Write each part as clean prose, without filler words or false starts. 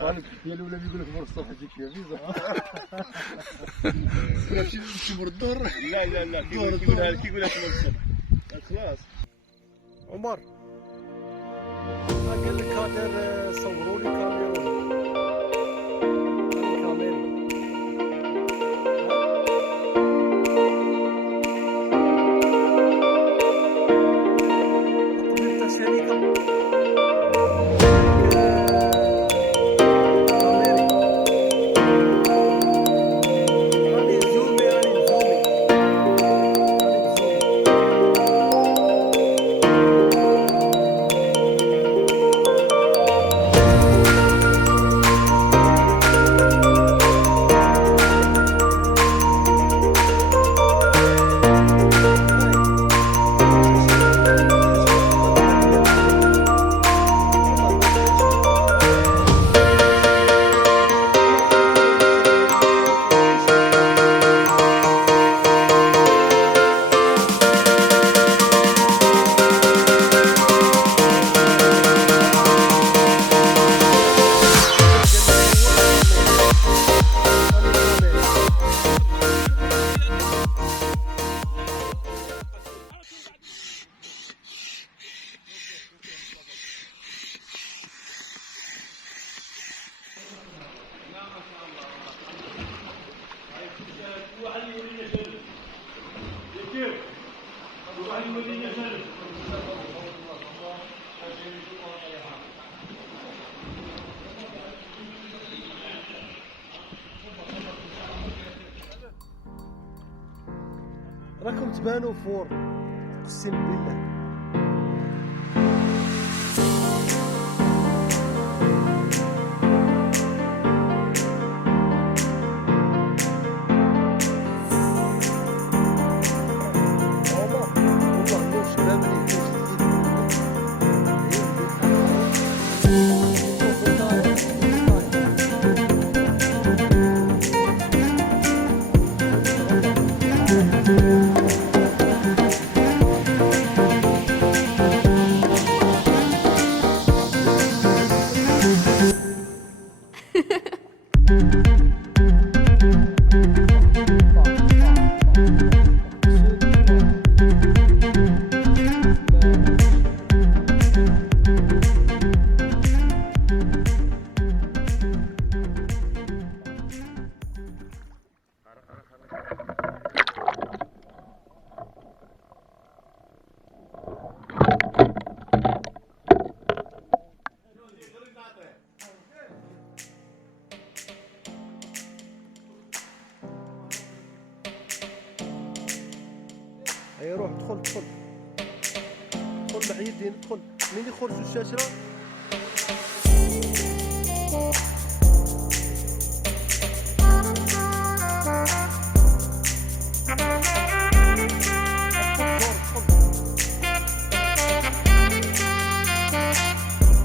ولا بيقول لك مر الصبح تجيك فيها فيزا. كلشي تمر الدور. لا كيقولها مر الصبح خلاص. عمر قال لك هذا صوروا لي كاميرا. راكم تبانوا فور، اقسم بالله. هيا روح ادخل مع يدين، ادخل مين يخرج الشاشة.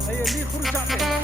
هيا اللي يخرج عليه.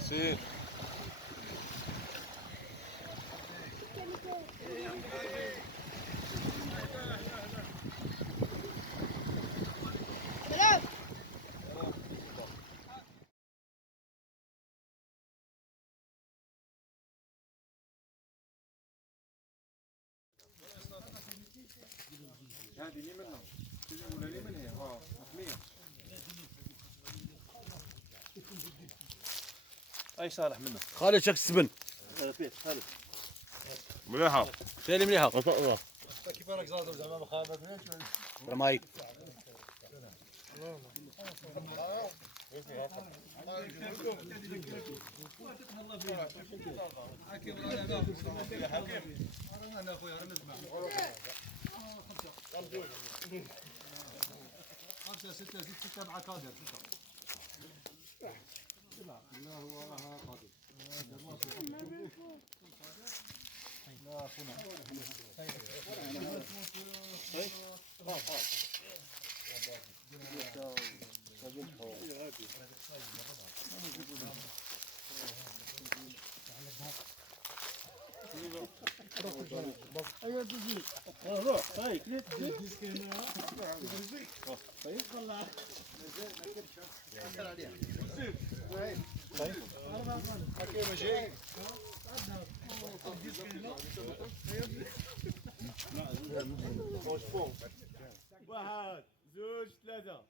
ياسين. هذه اللي منها ولا اللي من هي محمية. اي صالح منه. خالد شك السبن مليحه. سالي مليحه كيف راك زاد زعما ما خابت رماي انا اخويا راه نسمع 5 6 6 مع كادر 6 لا هو راها قادر لا اخونا ايوه تجي روح هاي كليت طيب والله واحد زوج ثلاثة.